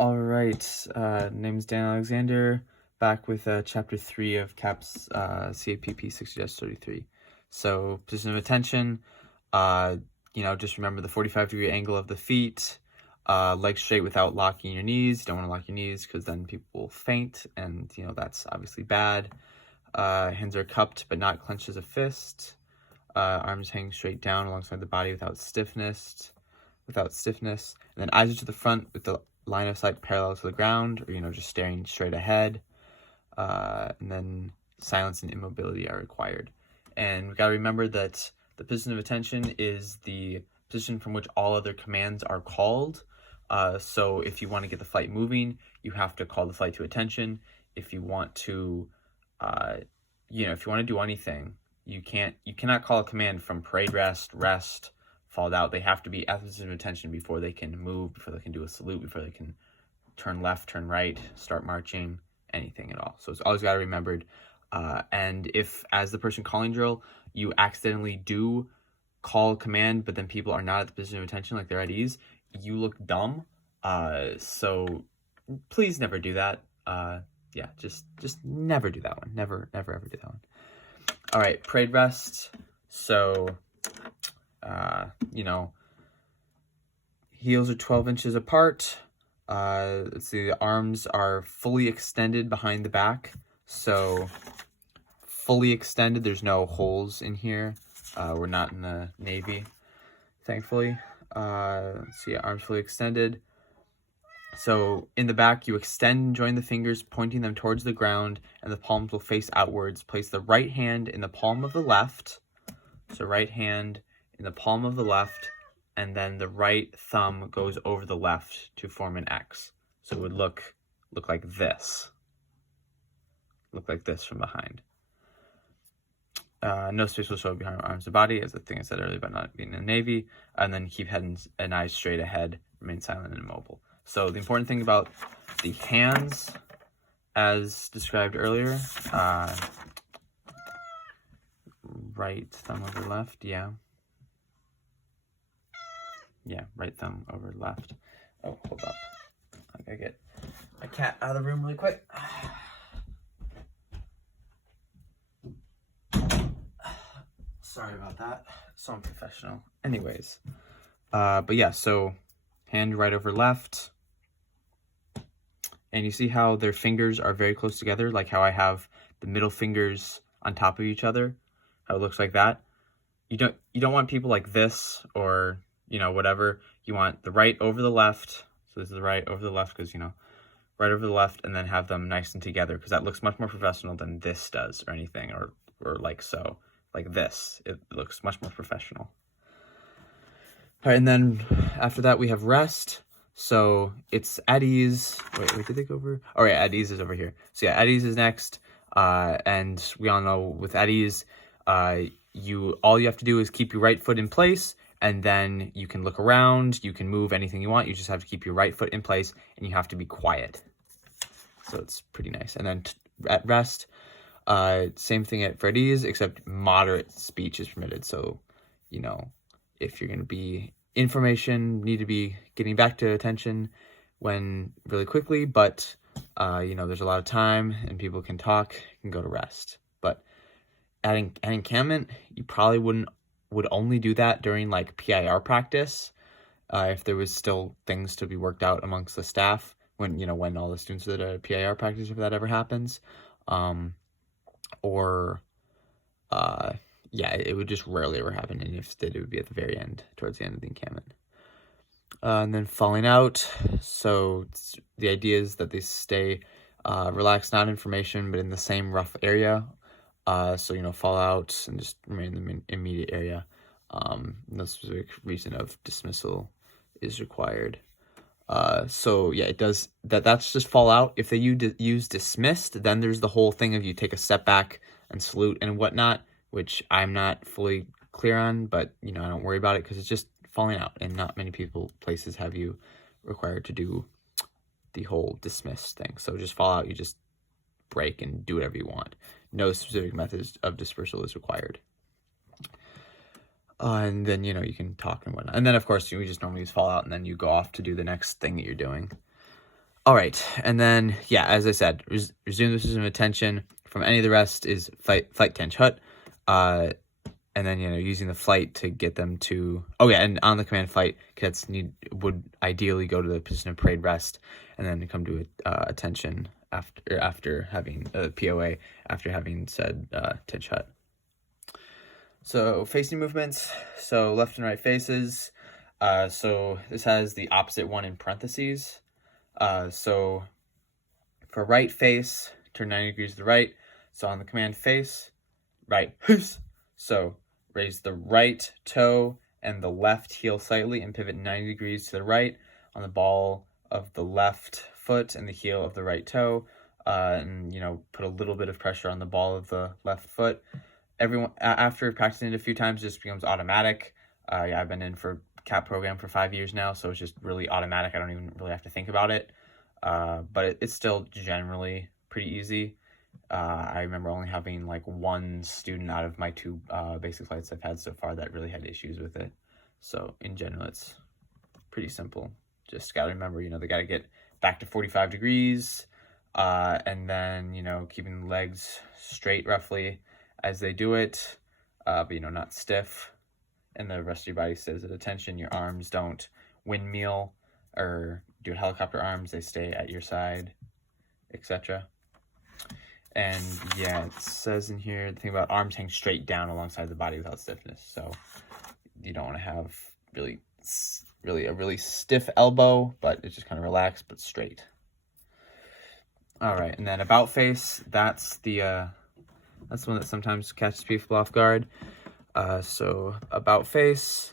All right, name's Dan Alexander, back with chapter 3 of CAPP's CAPP 60-33. So, position of attention, just remember the 45-degree angle of the feet, legs straight without locking your knees. You don't want to lock your knees because then people will faint, and, that's obviously bad. Hands are cupped but not clenched as a fist. Arms hang straight down alongside the body without stiffness. And then eyes are to the front with the line of sight parallel to the ground, or just staring straight ahead. And then silence and immobility are required. And we got to remember that the position of attention is the position from which all other commands are called. So if you want to get the flight moving, you have to call the flight to attention. If you want to, if you want to do anything, you cannot call a command from parade rest, fall out. They have to be at the position of attention before they can move, before they can do a salute, before they can turn left, turn right, start marching, anything at all. So it's always got to be remembered. And if, as the person calling drill, you accidentally do call a command, but then people are not at the position of attention, like they're at ease, you look dumb. So please never do that. Just never do that one. Never, ever do that one. All right, parade rest. So, heels are 12 inches apart. Let's see, the arms are fully extended behind the back. So, fully extended, there's no holes in here. We're not in the Navy, thankfully. Let's see, arms fully extended. So in the back, you extend and join the fingers, pointing them towards the ground, and the palms will face outwards. Place the right hand in the palm of the left. So right hand in the palm of the left, and then the right thumb goes over the left to form an X. So it would look like this. Look like this from behind. No space will show behind arms and body, as the thing I said earlier about not being in the Navy. And then keep head and eyes straight ahead, remain silent and immobile. So the important thing about the hands, as described earlier, right thumb over left, yeah, right thumb over left. Oh, hold up. I gotta get my cat out of the room really quick. Sorry about that. So unprofessional. Anyways, but yeah, so hand right over left. And you see how their fingers are very close together, like how I have the middle fingers on top of each other, how it looks like that. You don't want people like this or, whatever. You want the right over the left. So this is the right over the left because, right over the left, and then have them nice and together because that looks much more professional than this does or anything, or like so. Like this. It looks much more professional. All right, and then after that we have rest. So it's at ease. Wait, did they go over? Oh, yeah, at ease is over here. So yeah, at ease is next. And we all know with at ease, all you have to do is keep your right foot in place, and then you can look around, you can move anything you want. You just have to keep your right foot in place, and you have to be quiet. So it's pretty nice. And then at rest, same thing for at ease, except moderate speech is permitted. So, if you're going to be information, need to be getting back to attention when really quickly, but there's a lot of time and people can talk, can go to rest. But at encampment, you probably would only do that during like PIR practice, if there was still things to be worked out amongst the staff when all the students are at a PIR practice, if that ever happens, it would just rarely ever happen, and if it did, it would be at the very end, towards the end of the encampment. And then falling out, so the idea is that they stay relaxed, not in formation, but in the same rough area. So, fall out and just remain in the immediate area. No specific reason of dismissal is required. So yeah, it does that's just fall out. If they use dismissed, then there's the whole thing of you take a step back and salute and whatnot, which I'm not fully clear on, but I don't worry about it because it's just falling out, and not many places have you required to do the whole dismissed thing. So just fall out, you just break and do whatever you want. No specific methods of dispersal is required. And then, you can talk and whatnot. And then, of course, we just normally just fall out, and then you go off to do the next thing that you're doing. All right, and then, yeah, as I said, resume the system of attention from any of the rest is flight, tench, hut. And then, using the flight to get them to... Oh, yeah, and on the command flight, cadets would ideally go to the position of parade rest and then come to attention after having POA, after having said tench, hut. So, facing movements. So, left and right faces. So, this has the opposite one in parentheses. So, for right face, turn 90 degrees to the right. So, on the command face, right, so raise the right toe and the left heel slightly and pivot 90 degrees to the right on the ball of the left foot and the heel of the right toe. And, put a little bit of pressure on the ball of the left foot. Everyone, after practicing it a few times, it just becomes automatic. Yeah, I've been in for CAPP program for 5 years now, so it's just really automatic. I don't even really have to think about it. But it's still generally pretty easy. I remember only having like one student out of my 2 basic flights I've had so far that really had issues with it. So in general, it's pretty simple. Just got to remember, they got to get back to 45 degrees, and then, keeping the legs straight roughly as they do it, but, not stiff. And the rest of your body stays at attention. Your arms don't windmill or do helicopter arms. They stay at your side, etc. And yeah, it says in here the thing about arms hang straight down alongside the body without stiffness. So you don't want to have really a really stiff elbow, but it's just kind of relaxed but straight. All right, and then about face. That's the one that sometimes catches people off guard. So about face.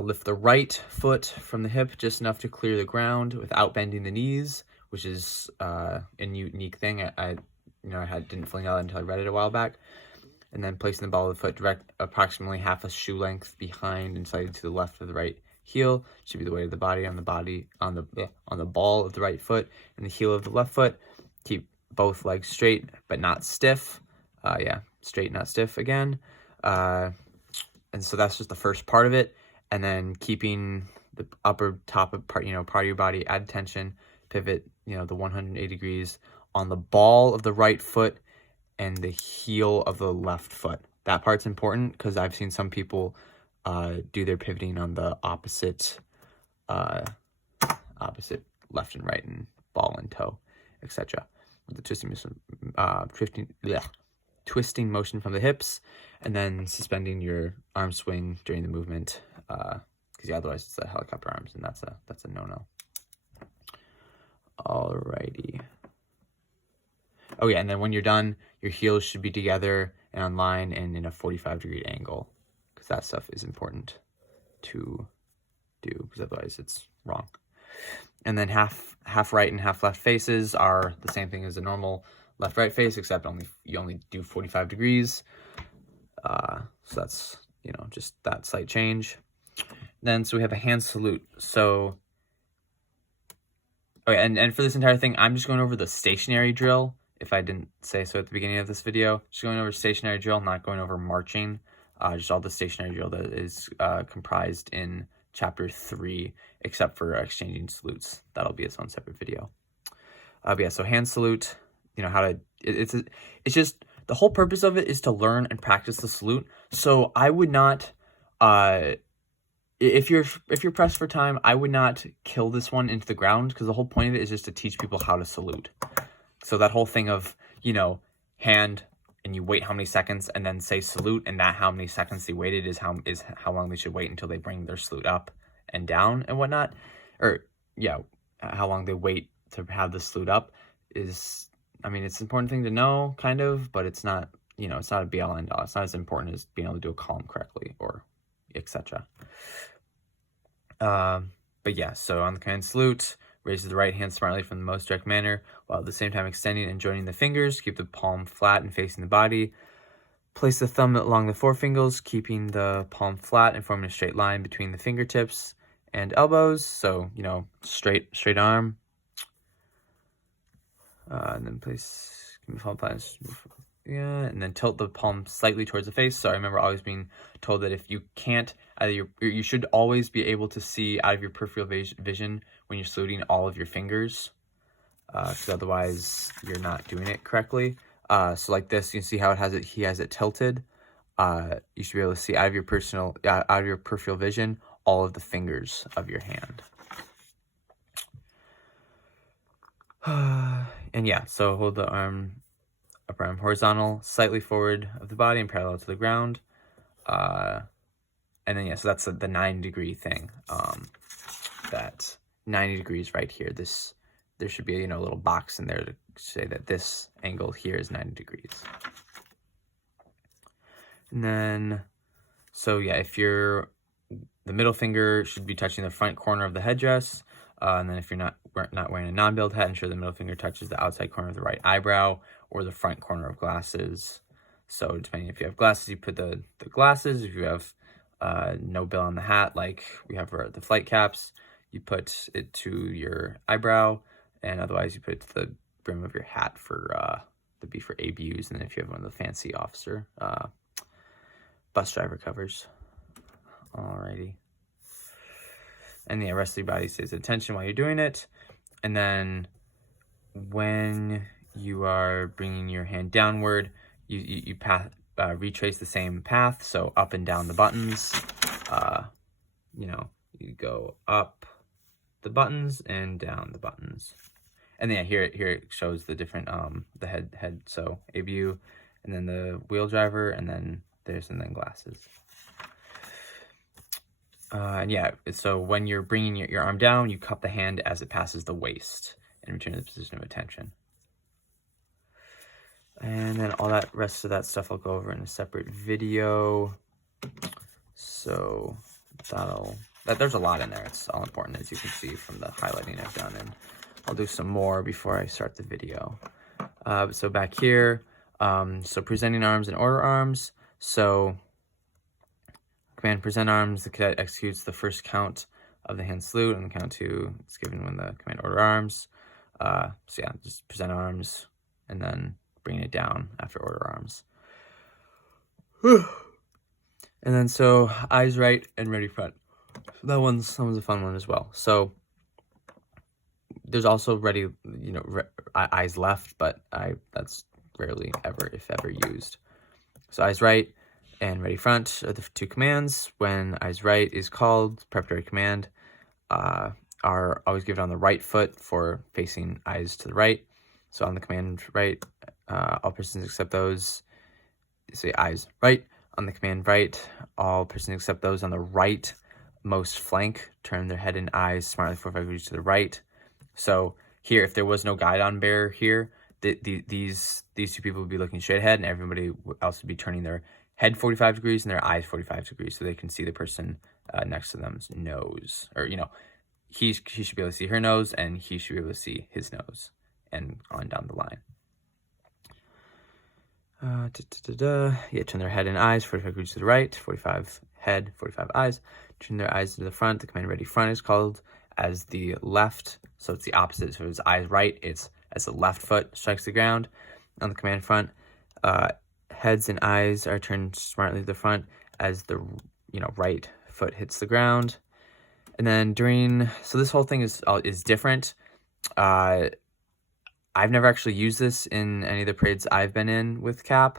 Lift the right foot from the hip just enough to clear the ground without bending the knees, which is a unique thing. I didn't fully know that until I read it a while back. And then placing the ball of the foot direct approximately half a shoe length behind and slightly to the left of the right heel. Should be the weight of the body on the ball of the right foot and the heel of the left foot. Keep both legs straight but not stiff. Straight, not stiff again. And so that's just the first part of it. And then keeping the upper top of part of your body at attention, pivot, the 180 degrees on the ball of the right foot and the heel of the left foot. That part's important because I've seen some people do their pivoting on the opposite left and right and ball and toe, etc. The twisting motion from the hips, and then suspending your arm swing during the movement, because otherwise it's the helicopter arms, and that's a no-no. Alrighty. Oh yeah, and then when you're done, your heels should be together and on line and in a 45-degree angle, because that stuff is important to do, because otherwise it's wrong. And then half right and half left faces are the same thing as a normal left-right face, except you only do 45 degrees. So that's, just that slight change. Then, so we have a hand salute. So, okay, and for this entire thing, I'm just going over the stationary drill, if I didn't say so at the beginning of this video. Just going over stationary drill, not going over marching. Just all the stationary drill that is comprised in Chapter 3, except for exchanging salutes. That'll be its own separate video. But yeah, so hand salute, how to, it's just, the whole purpose of it is to learn and practice the salute. So I would not, if you're pressed for time, I would not kill this one into the ground, because the whole point of it is just to teach people how to salute. So that whole thing of, hand, and you wait how many seconds and then say salute, and that how many seconds they waited is how long they should wait until they bring their salute up and down and whatnot. Or yeah, how long they wait to have the salute up is, it's an important thing to know, kind of, but it's not, it's not a be all end all. It's not as important as being able to do a column correctly or etc. But yeah, so on the command salute, raises the right hand smartly from the most direct manner, while at the same time extending and joining the fingers. Keep the palm flat and facing the body. Place the thumb along the forefingers, keeping the palm flat and forming a straight line between the fingertips and elbows. So, straight arm. And then place, keep the palm flat. Yeah, and then tilt the palm slightly towards the face. So I remember always being told that if you can't, either you should always be able to see out of your peripheral vision when you're saluting all of your fingers, because otherwise you're not doing it correctly. So like this, you can see how he has it tilted. You should be able to see out of your peripheral vision all of the fingers of your hand. And yeah, so hold the upper arm horizontal, slightly forward of the body and parallel to the ground. And then yeah, so that's the 9-degree thing. That 90 degrees right here. There should be a little box in there to say that this angle here is 90 degrees. And then, so yeah, the middle finger should be touching the front corner of the headdress. And then if you're not wearing a non-billed hat, ensure the middle finger touches the outside corner of the right eyebrow or the front corner of glasses. So depending if you have glasses, you put the glasses. If you have no bill on the hat, like we have for the flight caps, you put it to your eyebrow, and otherwise you put it to the brim of your hat for for ABUs. And then if you have one of the fancy officer bus driver covers. Alrighty. And the rest of your body stays at attention while you're doing it. And then when you are bringing your hand downward, you retrace the same path. So up and down the buttons. You go up the buttons and down the buttons. And then here it shows the different the head. So ABU, and then the wheel driver, and then glasses. And yeah, so when you're bringing your arm down, you cup the hand as it passes the waist and return to the position of attention. And then all that rest of that stuff I'll go over in a separate video. So there's a lot in there. It's all important, as you can see from the highlighting I've done. And I'll do some more before I start the video. So back here, so presenting arms and order arms. So command present arms, the cadet executes the first count of the hand salute, and the count 2 is given when the command order arms. So yeah, just present arms and then bringing it down after order arms. And then so eyes right and ready front. So that one's a fun one as well. So there's also ready, eyes left, but that's rarely ever, if ever, used. So eyes right and ready front are the 2 commands. When eyes right is called, preparatory command are always given on the right foot for facing eyes to the right. So on the command right, all persons except those, say eyes right. On the command right, all persons except those on the right most flank turn their head and eyes smartly 45 degrees to the right. So here, if there was no guidon bearer here, these 2 people would be looking straight ahead, and everybody else would be turning their head 45 degrees and their eyes 45 degrees, so they can see the person next to them's nose. Or, he should be able to see her nose, and he should be able to see his nose, and on down the line. Turn their head and eyes 45 degrees to the right, 45 head, 45 eyes. Turn their eyes to the front. The command ready front is called as the left, so it's the opposite. So if it's eyes right, it's as the left foot strikes the ground. On the command front, heads and eyes are turned smartly to the front as the right foot hits the ground. And then so this whole thing is different. I've never actually used this in any of the parades I've been in with CAPP.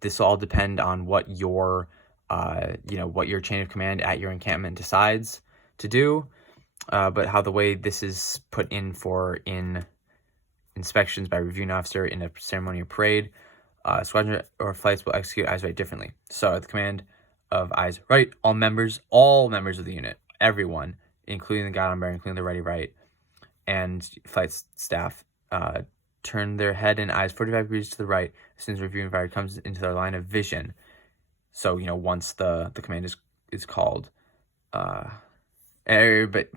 This will all depend on what your chain of command at your encampment decides to do. But how the way this is put in inspections by reviewing officer in a ceremony or parade, squadron or flights will execute eyes right differently. So at the command of eyes right, all members of the unit, everyone, including the guidon bearer, including the ready right, and flight staff, turn their head and eyes 45 degrees to the right as soon as the reviewing fighter comes into their line of vision. So, once the command is called, but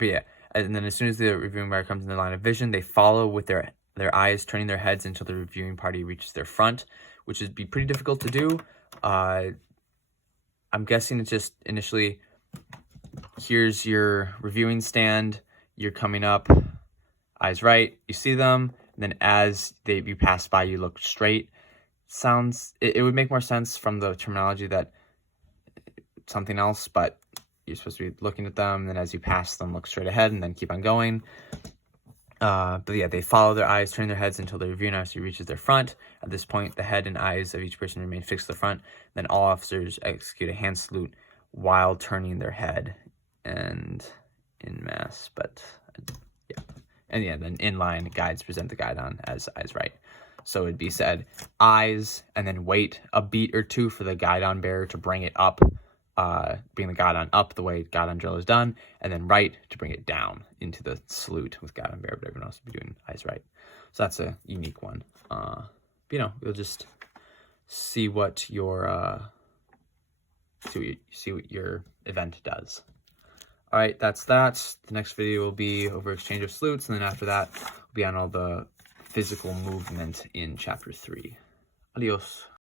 yeah, and then as soon as the reviewing fighter comes in their line of vision, they follow with their eyes turning their heads until the reviewing party reaches their front, which would be pretty difficult to do. I'm guessing it's just initially, here's your reviewing stand, you're coming up, eyes right, you see them, and then as you pass by, you look straight, sounds, it would make more sense from the terminology that something else, but you're supposed to be looking at them, and then as you pass them, look straight ahead and then keep on going. But yeah, they follow their eyes, turning their heads until the review officer reaches their front. At this point, the head and eyes of each person remain fixed to the front. Then all officers execute a hand salute while turning their head and in mass. But yeah, and yeah, then in line, guides present the guidon as eyes right. So it'd be said eyes, and then wait a beat or two for the guidon bearer to bring it up. Bring the guidon up the way guidon drill is done, and then right to bring it down into the salute with guidon bearer, but everyone else will be doing eyes right. So that's a unique one. But, you know, you'll just see what your see what your event does. All right, that's that. The next video will be over exchange of salutes, and then after that, we'll be on all the physical movement in chapter 3. Adios.